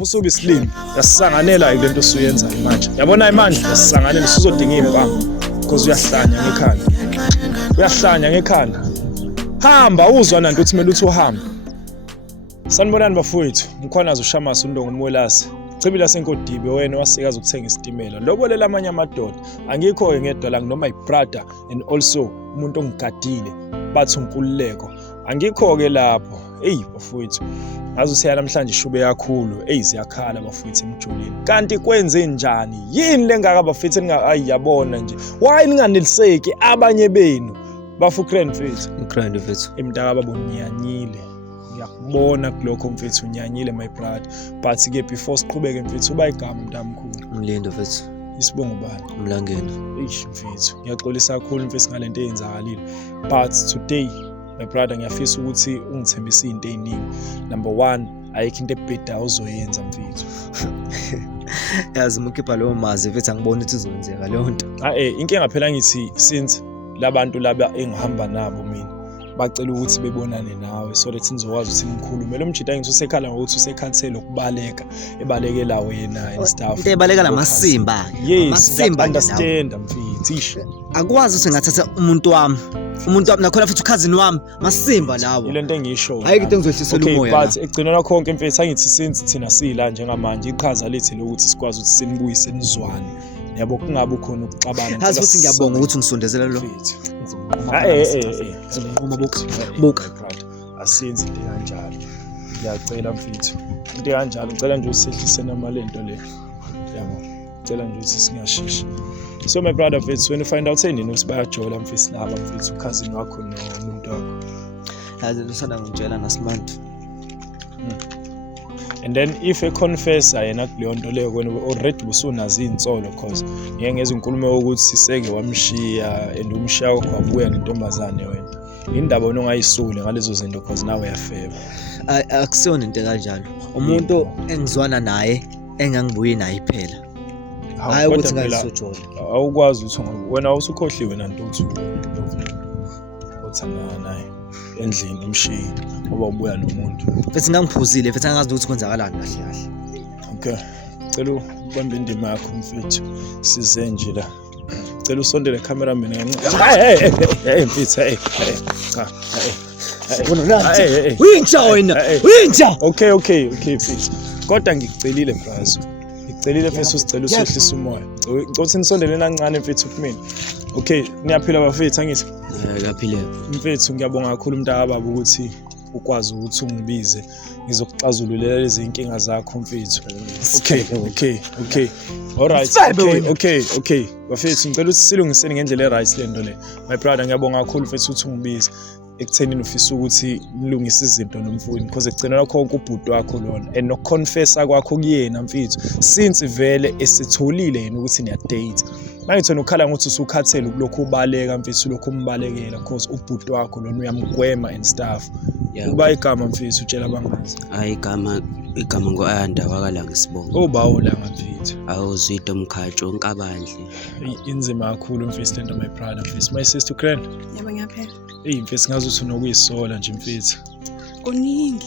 Musubi isilimi yasisanganela lento osuyenza manje. Yabona manje yasisanganela usuzodinga izimpama because uyahlanya ngekhanda. Uyahlanya ngekhanda. Hamba uzwa nanto uthi kumele uthi uhamba. Sanibonani bafowethu, Mkhwanazi uShamasi uNdongo Mwelasi. Cibila senkodibe wena wasikaza ukuthenga isitimela. Lobolela amanye amadoda. Angikho ngedwa la noma ibrother and also umuntu ongigadile bathi unkululeko. Angikho ke lapho. Hey bafowethu. Ngazi usiya namhlanje ishube kakhulu. Hey siyakhala bafowethu emjulini. Kanti kwenze njani? Yini lengaka bafowethu ayiyabona nje. Why ninganeliseki abanye benu? Bafu grand mfethu. Grand mfethu. Emntaka babonyanyile. Ngiyakubona kulokho mfethu unyanyile my brother. But ke before siqhubeke mfethu ubayigama mntamkhulu. Umlindo mfethu. Isibongo bani? Umlangeni. Eish mfethu. Ngiyaxolisa kakhulu mfethu ngalento eyenzakalile. But today my brother ngiyafisa ukuthi ungithembise izinto eziningi. Number 1, ayikho into ebheda ozoyenza mfethu. Yazi mukipha lo mazi mfethu angibona ukuthi izowenzeka leyo nto. Inkinga phela ngithi since labantu laba engihamba nabo mina bacela ukuthi bebonane nawe so that nizokwazi ukuthi nimkhulume. Lo mjida ngithi usekhala ngokuthi usekhathele ukubaleka ebalekela wena and stuff. Into ebaleka lamasimba. Amasimba understand mfethu isho. Akwazi ukuthi ngathatha umuntu wami nakhona futhi cousin wami masimba lawo. Ile nto engisho. Ayikho into engizehlisela umoya. Okay but egcinela konke mfethu angithi since thina sila njengamanje iqhaza lethu lokuthi sikwazi ukuthi sinibuyise nizwane. Yabo kungabe khona ukuxabana. Hazi futhi ngiyabonga ukuthi ungisondezela lo. Uma buka asenze into kanjalo. Ngiyacela mfethu. Into kanjalo ngicela nje usehlise namalento le. Yabo. Ngicela nje ukuthi singashishi. So my brother mfethu when you find out endini ukuthi bayajola mfethu laba mfethu cousin wakho nomuntu wakho. Yazi lusana ngitshela nasimanje. And then if a confessor yena kuleyo nto leyo kwena already busunazi insolo because ngiyengeza inkulumo ukuthi siseke wamshiya and umshiya wakho wabuya nentombazane wena. Indaba onongayisule ngalezo zinto because nawe uyafeba. Akusiyona into kanjalo. Umuntu engizwana naye engangibuye naye phela. Hayi ukuthi ngalisojola. Awukwazi ukuthi wena usukhohliwe nanto uthi othanda naye endlini umshiya ngoba ubuya nomuntu. Futhi ngangiphuzile futhi angazi ukuthi kwenzakalani kahle kahle. Okay. Cela ubambe indima yakho mfethu. Size nje la. Cela usondele cameraman hey mfethu hey. Cha. Bona nathi. Uyintsha wena. Uyintsha. Okay mfethu. Kodwa ngikucelile brazo. Ngikucelile mfethu usicela usehlisa umoya. Ngicela nisondele kancane mfethu kumina. Okay, niyaphila bafethu angithi? Ngiyaphila. Mfethu ngiyabonga kakhulu mntaka baba ukuthi ukwazi ukuthi ungibize ngizokuxazululela lezi inkinga zakho mfethu. Okay. Alright. Okay. Bafethu ngicela ukuthi silungiseni ngendlela eright le nto le. My brother ngiyabonga kakhulu mfethu ukuthi ungibize ekuthenini ufisa ukuthi nilungise izinto nomfowini because ekugcinela konke ubhuti wakho lona and nokuconfessa kwakho kuyena mfethu since vele esitholile yena ukuthi niya date. Manje ukhala ngokuthi usukhathele ukulokhu ubaleka mfethu lokhu umbalekela because ubhuti wakho lona uyamgwema and stuff. Uba igama mfethu utshela abangazi. Hayi igama ngoAyanda wakala ngesibongo. Obawo la mfethu. Awuzwito Mkhatsho uNkabandle. Inzima kakhulu mfethu lento my brother mfethu. My sister Grand. Yebo ngiyaphela. Mfethu ngazi ukuthi unokuyisola nje mfethu. Kuningi.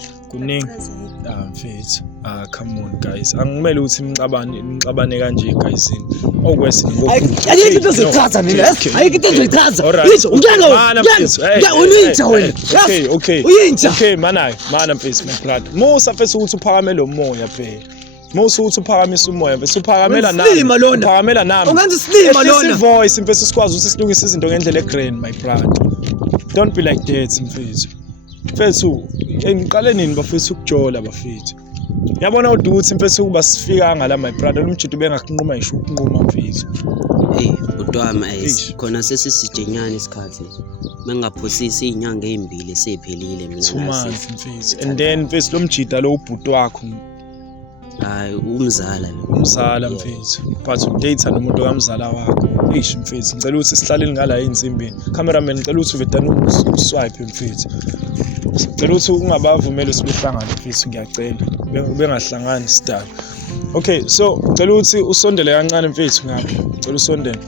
Mfethu. Come on guys. Angimele ukuthi nixabane kanje guys. Okwesini ngoku. Ayikho into ezoyichaza mina. Ayikho into ezoyichaza. Yisho ungena. Uyintsha wena. Okay. Uyintsha. Okay mana mfethu my brother. Musa mfethu ukuthi uphakamele umoya phela. Musa ukuthi uphakamisa umoya mfethu uphakamela nami. Uphakamela nami. Ungenza islima lona. Ivoice mfethu sikwazi ukuthi silungise izinto ngendlela egrand my brother. Don't be like that mfethu. Mfethu ngiqale nini bafethu ukujola bafethu. Yabona ukuthi mfethu kuba sifika ngala my brother lumjito bengakunquma ngisho ukunquma mfethu. Udwama khona sesisijenyana isikhathi. Mengaphosisi izinyanga ezimbili sephelile mina. 2 months mfethu. And then mfethu lomjita lo ubhuti wakho. Hayi umzala mfethu. But udate nomuntu kamzala wakho. Mfethu ngicela ukuthi sihlalele ngala enzimbini. Cameraman ngicela ukuthi uvedana uswipe mfethu. Ngicela ukuthi ungabavumeli sibehlangana mfethu ngiyacela. Bengahlangani sidala. Okay, so ngicela ukuthi usondele kancane mfethu ngapha. Ngicela usondele.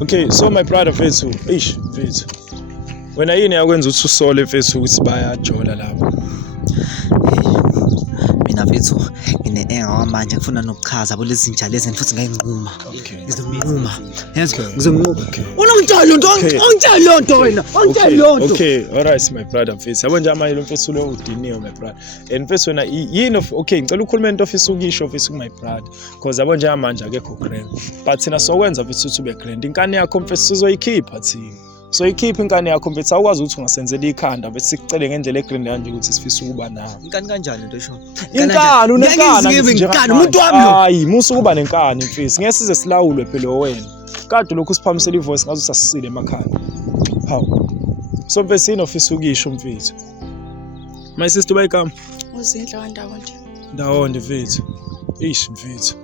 Okay, so my brother mfethu, mfethu. Wena yini yakwenza ukuthi usole mfethu ukuthi bayajola lapho? mina mfethu ngine-anger manje ngifuna nokuchaza yabo lezi zinja lezi futhi ngayinquma. Ngizominquma. Yazi ngizonquma. Unongitshela lonto, ongitshela lonto wena. Ongitshela lonto. Okay, alright my brother mfethu. Yabo nje manje lo mfethu lo udiniwe my brother. And mfethu wena yini okay ngicela ukhulume into ofisa ukisho mfethu my brother. Because yabo nje manje akekho grand. But thina sokwenza mfethu ukuthi ube grand. Inkani yakho mfethu sizoyikhipha thina. So ikhipha inkani yakho mfethu awukwazi ukuthi ungasenzela ikhanda bese sikucele ngendlela egrand kanje ukuthi sifisa ukuba nawe. Inkani kanjani into esho? Inkani unenkani inkani umuntu wami lo. Hayi musu kuba nenkani mfethu. Ngeke size silawulwe phela wena. Kade lokhu siphamisela ivoice ngathi usasisile emakhaya. Hawu. So mfethu yini ofisa ukisho mfethu? My sister bayikama. Uzindla wandawonde. Ndawonde mfethu. Ish mfethu.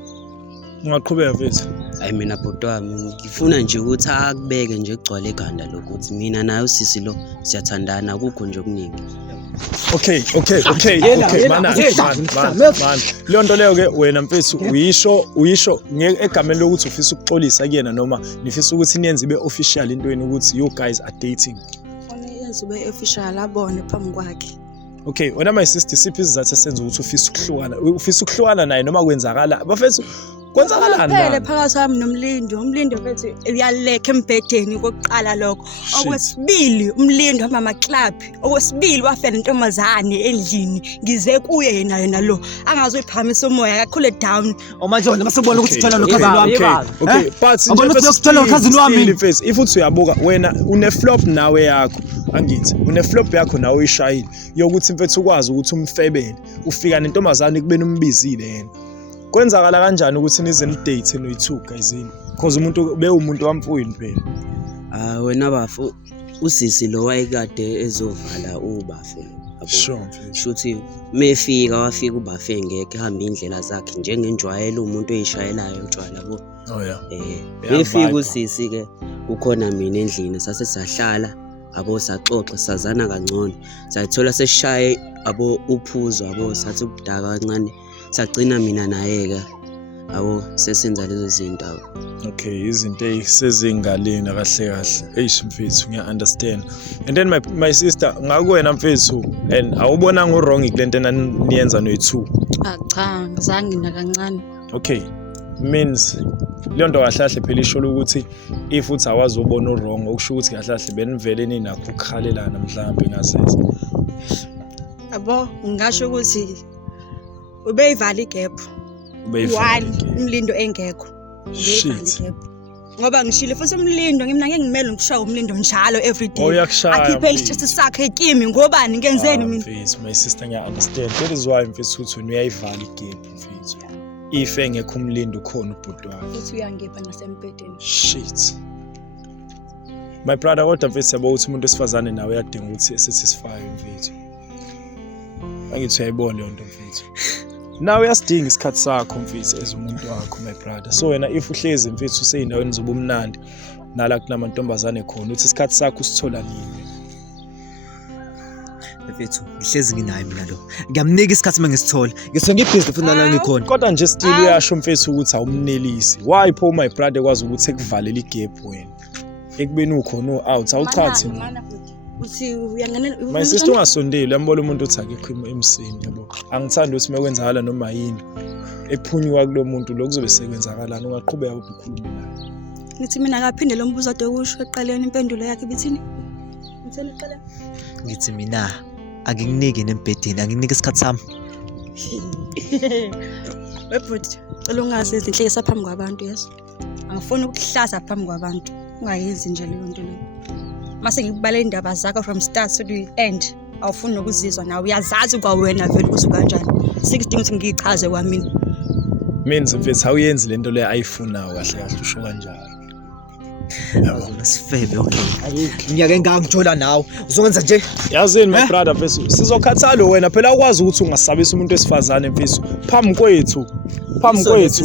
Ungaqhubeka mfethu. Hayi mina bhuti wami ngifuna nje ukuthi akubeke nje egcwala ekhanda lokuthi mina naye usisi lo siyathandana akukho nje okuningi. Okay. Man. Leyo nto leyo ke wena mfethu uyisho egameni lokuthi ufisa ukuxolisa kuyena noma nifisa ukuthi niyenze ibe official intweni ukuthi you guys are dating. Fone yenze ube official abone phambi kwakhe. Okay, wena my sister siphi isizathu esenza ukuthi ufisa ukuhlukana naye noma kwenzakala bafethu kwenzakalani phela phakathi kwami nomlindo mfethu uyalekha embedeni kokuqala lokho okwesibili umlindo mama club okwesibili wafela intombazane endlini ngize kuye yena lo angazoyiphamisa umoya akakhule down manje wena masibona ukuthi uthola nokhazini wami okay but nje uthola nokhazini wami mfethu if uthi uyabuka wena une flop nawe yakho angithi une flop yakho nawe uyishayile yokuthi mfethu ukwazi ukuthi umfebele ufika nentombazane kubeni umbizile yena kwenzakala kanjani ukuthi nize ni date no2 guysini because umuntu wamfuyini phela wena bafu usisi lo wayekade ezovala ubafu sure futhi mefika wafika ubafe ngeke hamba indlela zakhe njengenjwayelo umuntu oyishayelayo utshwala bo mefika usisi ke ukhona mina endlini sase sahlala abo saxoxa sazana kangcono sayithola seshaye abo uphuzo abo sathi ukudaka kancane sagcina mina naye abo sesenza lezo zinto. Okay, izinto ezisezingaleni kahle eish mfethu ngiya understand. And then my sister ngakuwena mfethu and awubona ngorong kulento niyenza no2. Cha ngizange nakancane. Okay, means leyo nto kahle phela isho ukuthi if uthi awazi ubona urong okusho ukuthi kahle benivele ninakho ukukhalelana mhlawumbe ngasese. Abo ngisho ukuthi ubeyivala igap. One umlindo engekho. Ubeyivala igap. Ngoba ngishile futhi umlindo ngimna ngeke ngimele ngishaya umlindo njalo every day. Akhiphe isithathu sakhe kimi ngobani ngenzeni mina. My sister ngiya understand. That is why mfethu uthi uyayivala igap mfethu. If engekho umlindo khona ubhuti wakhe. Futhi uyangipha nasempedeni. Shit. My brother kodwa mfethu yabo uthi umuntu esifazane nawe uyadinga ukuthi satisfy mfethu. Angithi uyayibona leyo nto mfethu. Nawe uyasidinga isikhathi sakho mfethu ezumuntu wakho my brother. So wena if uhlezi mfethu useyindaweni zobumnandi nala kunamantombazane khona uthi isikhathi sakho usithola nini? Mfethu ngihlezi nginaye mina lo. Ngiyamnika isikhathi mangisithola. Ngisuke ngibhizi futhi nala ngikhona. Kodwa nje still uyasho mfethu ukuthi awumnelisi. Why pho my brother kwazi ukuthi ekuvalele igap wena? Ekubeni ukhona out awuchathi mina. Uthi uyanganela my sister ungasondeli yambona umuntu uthi akekho emsini yabo angithandi ukuthi mekwenzakala noma yini ephunywa kulomuntu lokuzobe sekwenzakalana ungaqhubeka ukukhuluma naye nithi mina akaphinde lo mbuzo ade kusho eqaleni impendulo yakhe bithini ngitheni eqaleni ngithi mina akinginike nembedeni anginike isikhathi sami webhuti cela ungazi izinhlekisa phambi kwabantu yes angifuni ukuhlaza phambi kwabantu ungayenzi nje leyo nto leyo mase ngikubala indaba zakho from start to the end awufuni nokuzizwa nawe uyazazi kwawena vele ukuthi kanjani sikudinga ukuthi ngiyichaze kwamina means mfethu awuyenzi lento le ayifunayo kahle usho kanjani yabona sifebe okay ngiyake ngangithola nawe uzokwenza nje yazini my brother mfethu sizokhathala wena phela ukwazi ukuthi ungasabisa umuntu esifazane mfethu phambi kwethu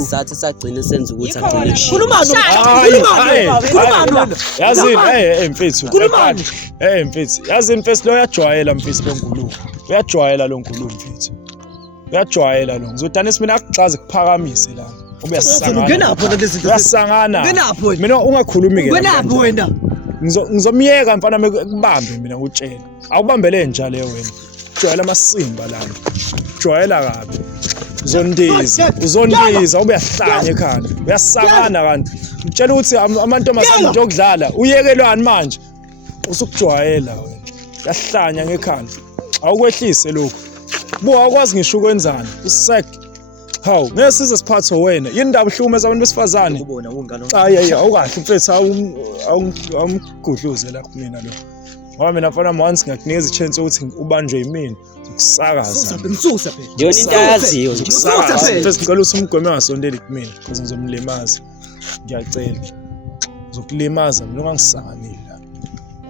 sathi sagcina senza ukuthi agcine khuluma yazini mfethu mfethu yazini mfethu lo uyajwayela mfethu lonkulumo uyajwayela lonkulumo mfethu uyajwayela lo ngizodanisa mina akuxaze kuphakamise la uyasangana mina ungakhulumi ke wena ngizomyeka mfana kubambe mina utshela awubambele njalo leyo wena jwayela amasimba la jwayela kabi uzondiza ubuyahlanya ekhanda uyasakana kanti utshela ukuthi amantombazane nje okudlala uyekelwani manje usukujwayela wena uyahlanya ngekhanda awukwehlise lokho buka akwazi ngisho ukwenzana usek hawu ngeke size siphathe wena yini indaba uhlumeza abantu besifazane ubona ungalo hayi awukahle mfethu awungigudluze la kumina lo ngoba mina mfana once ngakunikeza ichance ukuthi ubanjwe yimini ukusakaza ngisusa phela yona into ayaziyo nje mfethu ngicela ukuthi umgweme ungasondeli kumina because ngizomlimaza ngiyacela uzokulimaza mina ungangisanganile la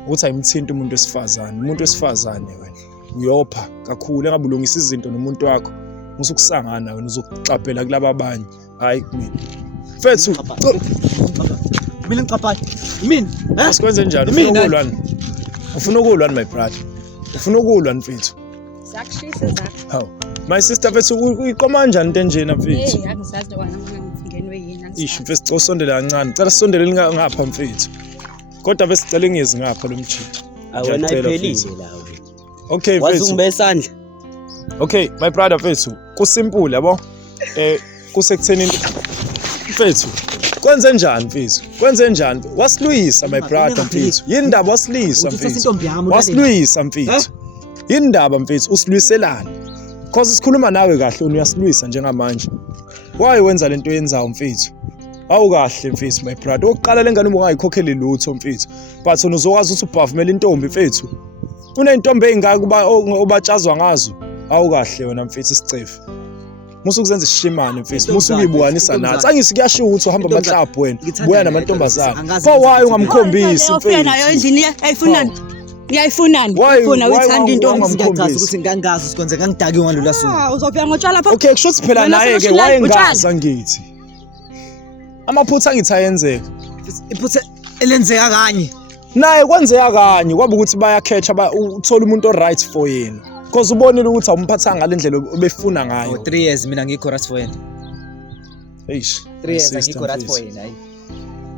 ukuthi ayimthinta umuntu wesifazane wena uyopha kakhulu engabulungisa izinto nomuntu wakho usukusangana wena uzokuxaphela kulaba abanye hayi kumina mfethu mina ngiqaphayo yimini asikwenze njani ufuna ukulwani my brother ufuna ukulwani mfethu Zakushisa zakho. hawu my sister mfethu uyiqoma kanjani into enjena mfethu Hey, angisazi lokwana ngingenwe yini ish mfethu cela usondele kancane cela sisondele ngapha mfethu kodwa bese sicela ingezi ngapha lo mjito awona iphelile lawo okay wazi mfethu ungibe esandla okay my brother mfethu kusimple yabo kusekutheni mfethu kwenze njani mfethu kwenze njani wasiluyisa my brother mfethu yini indaba wasilisa mfethu wasiluyisa mfethu yini indaba mfethu usiluyiselana cause sikhuluma nawe kahle uyasilwisa njengamanje why wenza lento yenzayo mfethu awukahle mfethu my brother oqala lengane ungayikhokheli lutho mfethu but uzokwazi ukuthi ubhavumela intombi mfethu unentombi engaka kuba obatshazwa ngazo awukahle wena mfethu isicefe musu kuzenza ishimane mfethu musu uyibukanisa nathi angisikuyashiya ukuthi uhamba amahlaphu wena buya namantombazana pho why ungamkhombisi mfethu nayo endlini ayifunani ngiyayifunani ufuna uyithanda intombi ngiyachaza ukuthi ngangazi sikwenze ngangidaki ngalolu suku uzofika ngotshala pha okay kusho ukuthi phela naye ke wayengaza ngithi amaphutha ngithi ayenzeka iphuthe elenzeka kanye naye kwenzeka kanye kwaba ukuthi bayakhetha uthola umuntu oright for yena because ubonile ukuthi awumphatha ngalendlela obefuna ngayo 3 years mina ngikho right for yena eish 3 years ngikho right for yena hayi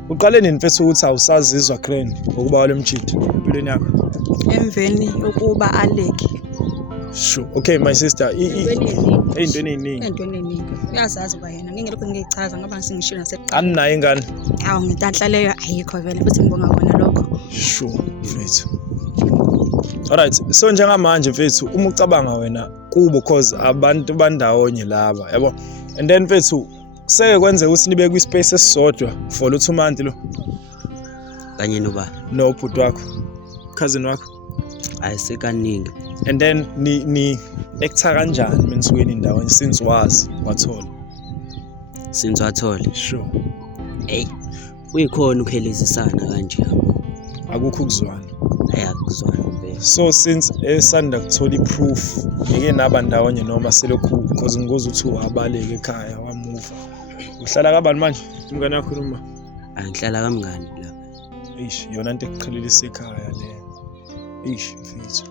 uqale nini mfethu ukuthi awusazizwa grand ngokuba wale mjidi empilweni yakho emveni ukuba aleke sure okay my sister eyintweni eziningi entweni eningi uyazazi uba yena ngingelokho ngiyichaza ngoba ngisingishilo naseqala aninayo ingane awu ngenhlanhla leyo ayikho vele futhi ngibonga kona lokho sure mfethu alright so njengamanje mfethu uma ucabanga wena kubo cause abantu bandawonye laba yabo and then mfethu kuseke kwenze ukuthi nibe kwi space esisodwa for lo 2 months lo kanye noba no bhuti wakho cousin wakho ayisekaningi and then ni ekutha kanjani menisuke indawo since wazi wathola since wathola sure hey uyikhona ukhelezisana kanje akukho ukuzwana ayakuzwana impela so since esanda kuthola iproof ngeke naba ndawonye noma selokhu because ngokuza uthi abaleke ekhaya wamove uhlala kabani manje umngane wakho noma angihlala kamngani lapha eish yona into ekuqhelelisa ekhaya le eish mfethu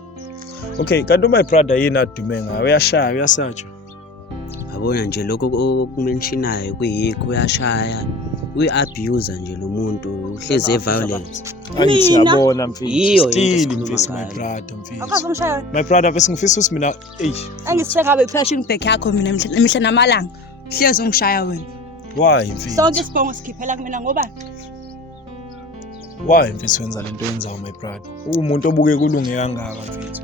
okay kanti my brother yini adume ngayo uyashaya uyasatshwa abona nje lokho okumentionayo kuyikho uyashaya uyi-abuse nje lo muntu uhlezi violence angithi yabona mfethu Yiyo into still esikhuluma mfethu my ngayo. brother mfethu akazongishaya my brother bese ngifisa ukuthi mina eish angisitheka be-passion back yakho mina mihla namalanga hlezi ungishaya wena why mfethu sonke isibongo sikhiphela kumina ngoba why mfethu wenza lento yenzayo my brother umuntu obuke kulunge kangaka mfethu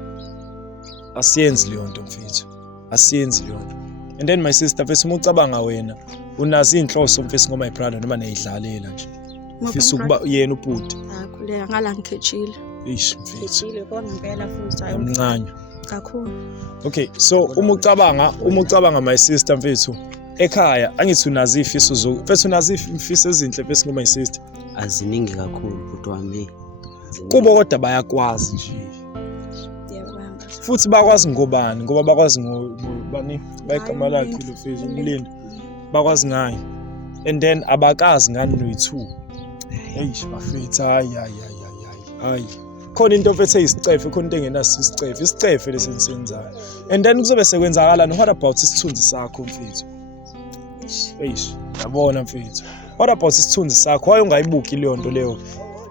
asiyenzi leyo nto mfethu asiyenzi leyo nto and then my sister mfethu uma ucabanga wena unazi inhloso mfethu ngoma my brother noma neyidlalela nje mfethu ukuba yena ubhuti akuleka ngala ngikhethile ish mfethu khethile kodwa ngempela futhi hayi amncane kakhulu okay so uma ucabanga my sister mfethu ekhaya angithi unazi ifiso mfethu unazi ifiso ezinhle mfethu ngoma my sister aziningi kakhulu kodwa wami kubo kodwa bayakwazi nje futhi bakwazi ngobani ngoba bakwazi ngobani bayigama lakhe lo mfethu umlindi bakwazi ngayo and then abakazi ngani no2 hey bafethu hayi khona into mfethu eyisicefe khona into engenaso isicefe lesenzenzayo and then kuzobe sekwenzakala no what about isithunzi sakho mfethu eish yabona mfethu what about isithunzi sakho waye ungayibuki leyo nto leyo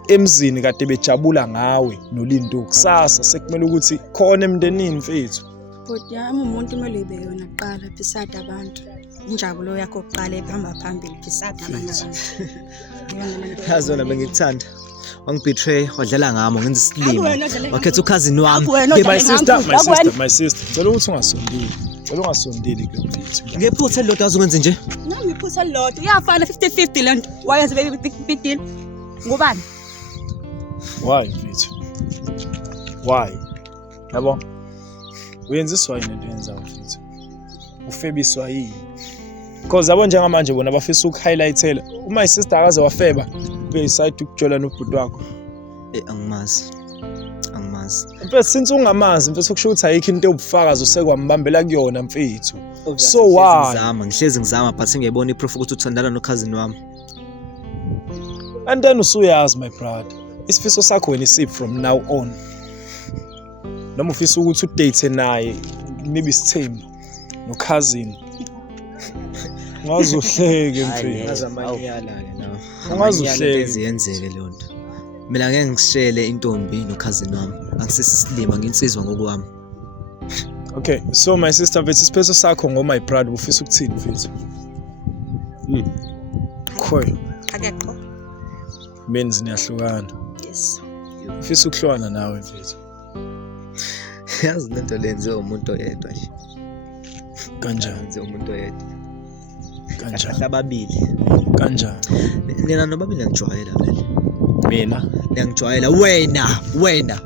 emzini kade bejabula ngawe noLindo kusasa sekumele ukuthi khona emndenini mfethu Bhuti yami umuntu kumele ibe yona kuqala beside abantu. Injabulo yakho kuqala ehamba phambili beside abanye abantu. Yazona bengikuthanda. Wangibetray, wadlala ngami, ngenza isilimo. Wakhetha ukhazini wami. My sister. Cela ukuthi ungasondeli. Cela ungasondeli ke mfethu. Ngephutha elilodwa azokwenza nje. Nami iphutha lodwa. Iyafana 50-50 lento. Wayenza big deal. Ngubani? Why mfethu? Why? Yabo? Uyenziswa yini into yenzayo mfethu? Ufebiswa yini? Because yabo njengamanje bona bafisa ukuhighlightela. Uma isister akaze wafeba, beside ukujola nobhuti wakho. Angimazi. Mfethu since ungamazi mfethu kusho ukuthi ayikho into obufakazi usekwambambela kuyona mfethu. So why? Ngihlezi ngizama but ngiyabona iproof ukuthi uthandana nokhazini wami. And then usuyazi my brother. Isifiso sakho wena isiphi from now on. Noma ufisa ukuthi udate naye nibe isithembu nokhazini. Ungazuhleke mfethu. Azamanyala ke nawe. Ungazuhleke eziyenzeke le nto. Mina ngeke ngishele intombi nokhazini wami. Angisisisilima nginsizwa ngokwami. Okay, so my sister mfethu isifiso sakho ngo my brother ufisa ukuthini mfethu? Khoy. Akekho. Menzi niyahlukana. Yes. Ufisa ukuhlwana nawe mfethu. Yazi lento lenze umuntu oyedwa nje. Kanjani? Lenze umuntu oyedwa. Kanjani? Ababili. Kanjani? Nina nobabili ngijwayela vele. Mina Ngiyangijwayela wena.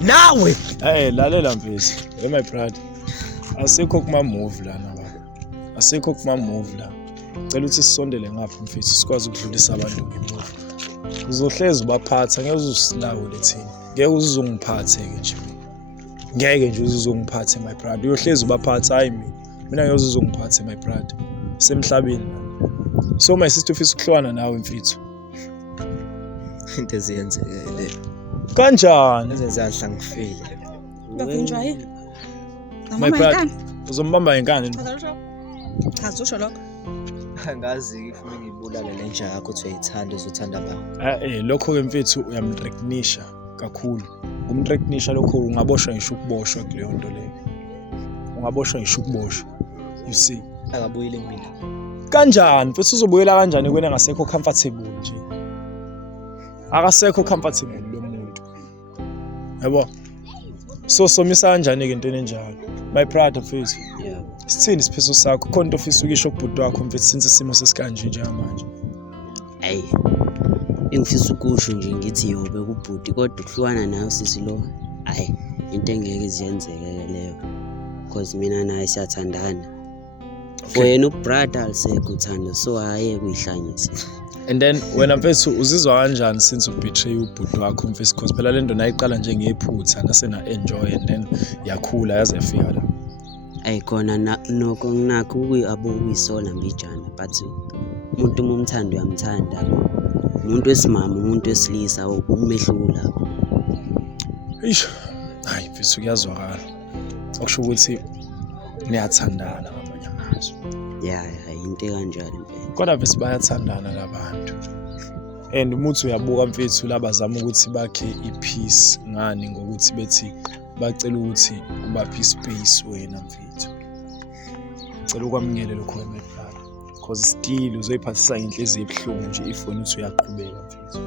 Nawe. Lalela mfethu. Hey my brother. Asikho kuma move lana baba. Asikho kuma move la. Cela ukuthi sisondele ngapha mfethu sikwazi ukudlulisa abantu ngemuva. Uzohleza ubaphatha ngeke uzisilawule thina. Ngeke uzungiphathe ke nje. Ngeke nje uzungiphathe my brother. Uyohleza ubaphatha hayi mina. Mina ngeke uzungiphathe my brother. Semhlabeni. So my sister ufisa ukuhlwana nawe mfethu. Into eziyenzekele. Kanjani? Ezenza ngifile. Bavinjwa yini? My brother. Uzombamba inkani? Chazusho lokho. Angazi if mina ngibulala le nja yakho uthi uyayithanda uzothanda abantu. Lokho ke mfethu uyamrecognisha kakhulu. Umrecognisha lokho ungaboshwa ngisho ukuboshwa kuleyo nto leyo. Ungaboshwa ngisho ukuboshwa. You see? Akabuyile kumina. Kanjani? Mfethu uzobuyela kanjani kwena ngasekho comfortable nje? Akasekho comfortable lo muntu. Yabo? So somisa kanjani ke into enjalo? My brother mfethu. Yeah. Sithini isifiso sakho? Khona into ofisa ukisho kubhuti wakho mfethu since isimo sesikanje njengamanje. Hayi. Engifisa ukusho nje ngithi yobe kubhuti kodwa ukuhlwana nayo sisi lo. Hayi, into engeke iziyenzeke leyo. Because mina naye siyathandana. Wena ubrother alisekhuthanda so haye kuyihlanyisa. And then wena mfethu uzizwa kanjani since ubetray ubhuti wakho mfethu because phela lento nayiqala nje ngephutha nasena enjoy and then yakhula yaze yafika la. Ayikhona nokho nginakho ukuyisola mbijana but umuntu umthando uyamthanda. Umuntu wesimama, umuntu wesilisa ukumehlula. Eish. Hayi mfethu kuyazwakala. Okusho ukuthi niyathandana ngamanye amazwi. Yeah, into kanjalo impela. Kodwa mfethu bayathandana labantu. And umuthi uyabuka mfethu labazama ukuthi bakhe ipeace ngani ngokuthi bethi bacela ukuthi ubaphi space wena mfethu. Cela ukwamukele lokho my brother. Because still uzoyiphathisa inhliziyo ebuhlungu nje if wena uthi uyaqhubeka mfethu.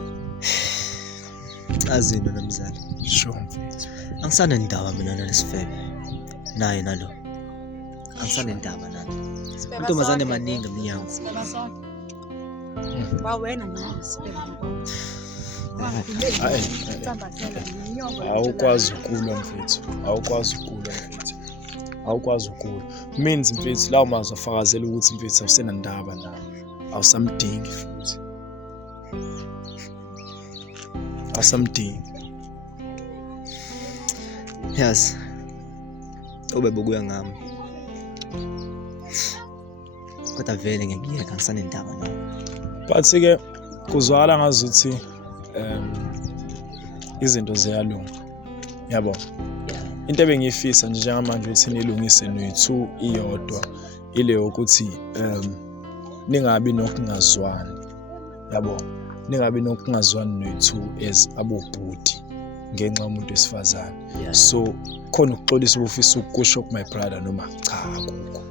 Azino nomzali. Sure mfethu. Angisana ndaba mina nalesifebe. Naye nalo. Angisana ndaba nalo. Intombazane maningi eminyango. Sibeba sonke. Wawena nawe sibeba. Awukwazi ukulwa mfethu. Awukwazi ukulwa mfethu. Awukwazi ukulwa. Means mfethu lawo mazwi afakazela ukuthi mfethu awusena ndaba nawe. Awusamdingi futhi. Awusamdingi. Yes. Ube bokuya ngami. Kodwa vele ngiyeka ngisane ndaba nawe. But ke kuzwala ngazuthi izinto ziyalunga. Yabo. Into ebengifisa nje njengamanje ukuthi nilungise no2 iyodwa ile ukuthi ningabi nokungazwani. Yabo. Ningabi nokungazwani no2 as abobhuti. ngenxa yomuntu wesifazane. Yeah. So khona ukuxolisa ubufisa ukusho my brother noma cha akukho.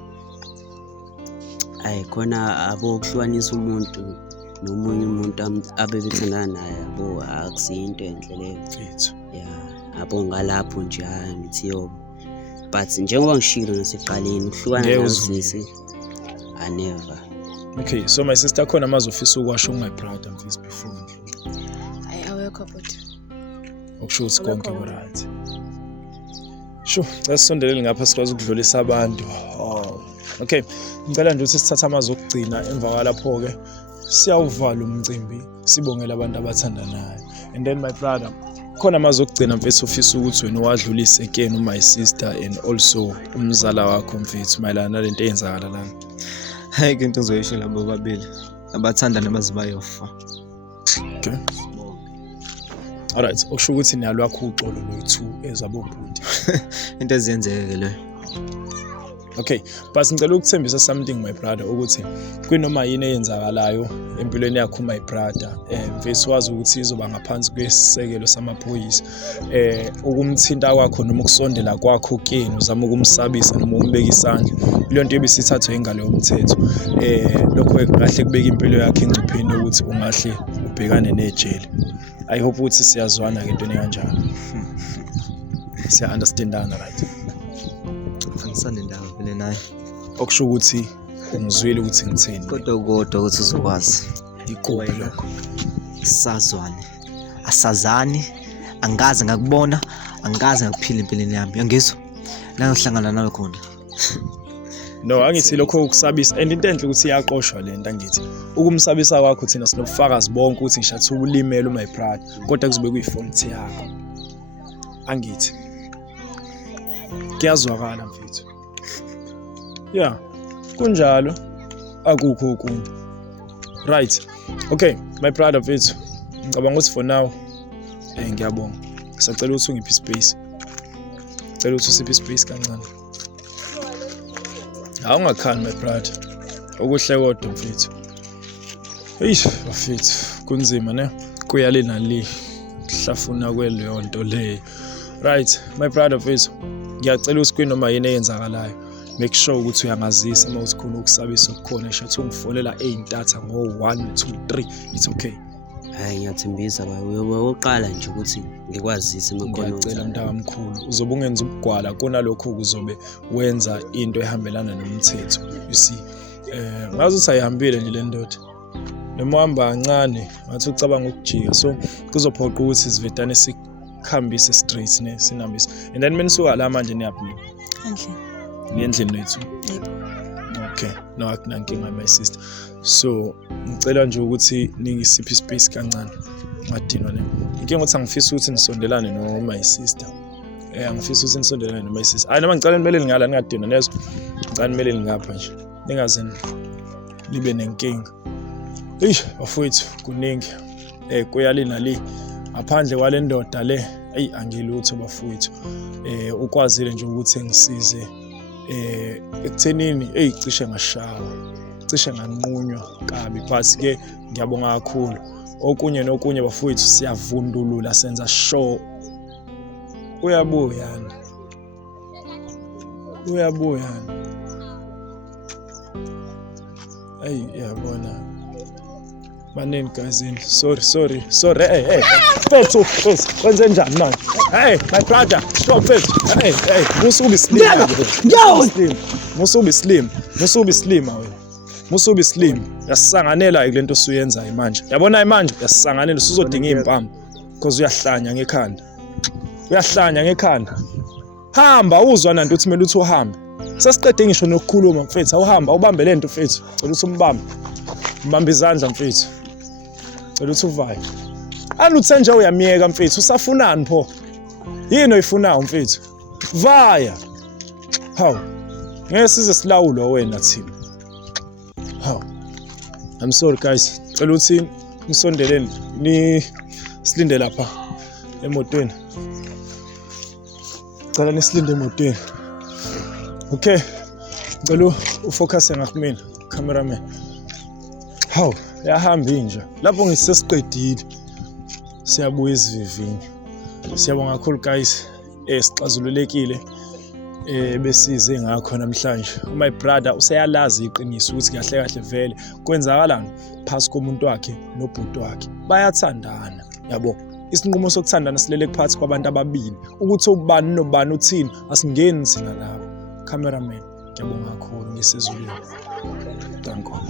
Hayi khona abokuhlukanisa umuntu nomunye umuntu abebethandana naye yabo akusiyinto enhle leyo. Mfethu. Yeah, abo ngalapho nje ngithi yo. But njengoba ngishilo nasekuqaleni ukuhlukana nosisi I never. Okay, so my sister khona amazofisa ukwasho my brother mfethu before. Awekho but. Ukusho ukuthi konke ku-right. Sho, asisondelele ngapha sikwazi ukudlulisa abantu. Okay, ngicela nje ukuthi sithathe amazwi okugcina emva kwalapho ke siyawuvala umcimbi sibongela abantu abathandanayo. And then my brother khona amazwi okugcina mfethu ufisa ukuthi wena wadlulise kena my sister and also umzala wakho mfethu mayelana nalento eyenzakala lana. Hayi ke into uzoyisho labo babili abathandana abazibayofa. Okay. Alright, okusho ukuthi niyalwakho uxolo lo2 ezabobhuti. Into ezenzeke leyo. Okay, but ngicela ukuthembisa something my brother ukuthi kwinoma yini eyenzakalayo empilweni yakho my brother mfethu wazi ukuthi izoba ngaphansi kwesisekelo samaphoyisa ukumthinta kwakho noma ukusondela kwakho kuyena uzama ukumsabisa noma umbeka isandla le nto ebisithathwe ingalo yomthetho lokho kahle kubeka impilo yakhe engcupheni ukuthi ungahle ubhekane nejele. I hope ukuthi siyazwana ke into enkanjalo. Siya understandana right? Angisane ndawo vele naye. Okusho ukuthi ungizwile ukuthi ngitheni. Kodwa ukuthi uzokwazi. Ikuphi lokho? Sazwane. Asazani, angaze ngakubona, angaze ngakuphila empilweni yami. Yangizwa? La ngihlangana nawe khona. No, angithi lokho ukusabisa and into enhle ukuthi iyaqoshwa lento angithi. Ukumsabisa kwakho thina sinobufakazi bonke ukuthi ngishathe ulimele my brother, kodwa kuzobe kuyifault yakho. Angithi. Kuyazwakala mfethu. Yeah. Kunjalo akukho okunye. Right. Okay, my brother mfethu. Ngicabanga ukuthi for now ngiyabonga. Ngisacela ukuthi ungiphi space. Ngicela ukuthi usiphi space kancane. Awungakhani my brother. Okuhle kodwa mfethu. Eish, mfethu, kunzima ne? Kuyale nali hlafuna kweleyo nto le. Right, my brother mfethu. Ngiyacela ukuthi kwinoma yini eyenzakalayo. Make sure ukuthi uyangazisa uma uthi khona ukusabisa okukhona eshathi ungifonela eintatha ngo1 2 3 it's okay. Hayi ngiyathembisa oqala nje ukuthi ngikwazise makhono. Ngiyacela mntakamkhulu uzobe ungenza ubugwala konalokho kuzobe wenza into ehambelana nomthetho. You see ngazi ukuthi ayihambile nje le ndoda noma uhamba kancane ngathi ucabanga ukujika so kuzophoqa ukuthi isivetane sikhambise straight ne sinambise and then menisuka la manje niyaphi endlini lethu. Okay, no akunankinga my sister. So ngicela nje ukuthi ningisiphi space kancane ngadinwa ne. Inkinga ukuthi angifisa ukuthi nisondelane no my sister. Angifisa ukuthi nisondelane no my sister. Hayi noma ngicela nimele ngala ningadinwa nezo. Ngicela nimele ngapha nje. Ningazeni libe nenkinga. Eish, bafowethu kuningi. Kuyalina li aphandle kwale ndoda le. Ayi angilutho bafowethu. Ukwazile nje ukuthi ngisize ekuthenini cishe ngashawa cishe nganqunywa kabi but ke ngiyabonga kakhulu okunye nokunye bafowethu siyavundulula senza show uyabuyana ayi yabona maneni guys sorry hey Pethu kwenze njani manje hey my brother stop Pethu hey musubi slim yasisanganela kule nto usuyenzayo manje yabona manje yasisanganela usuzodinga impambo because uyahlanya ngekhanda hamba uzwa nanto uthi mele uthi uhambe sesiqede ngisho nokukhuluma mfethu awuhamba ubambe lento mfethu cela uthi mbambe izandla mfethu cela uthi uvaye aluthi nje uyamiyeka mfethu usafunani pho yini oyifunayo mfethu vaya hawu ngeke size silawulo wena thina hawu I'm sorry guys cela uthi nisondeleni ni silinde lapha emotweni cela nisilinde emotweni okay cela ufocus ngakumina cameraman hawu yahamba inja lapho ngisesiqedile siyabuya isivivinyo Siyabonga kakhulu guys. Sixazululekile besize ngakho namhlanje. My brother useyalazi iqiniso ukuthi kahle kahle vele kwenzakalani phakathi komuntu wakhe nobhuti wakhe. Bayathandana, yabo. Isinqumo sokuthandana silele kuphathi kwabantu ababili. Ukuthi ubani nobani uthini asingeni thina lapho. Cameraman, ngiyabonga kakhulu ngesizulu. Danko.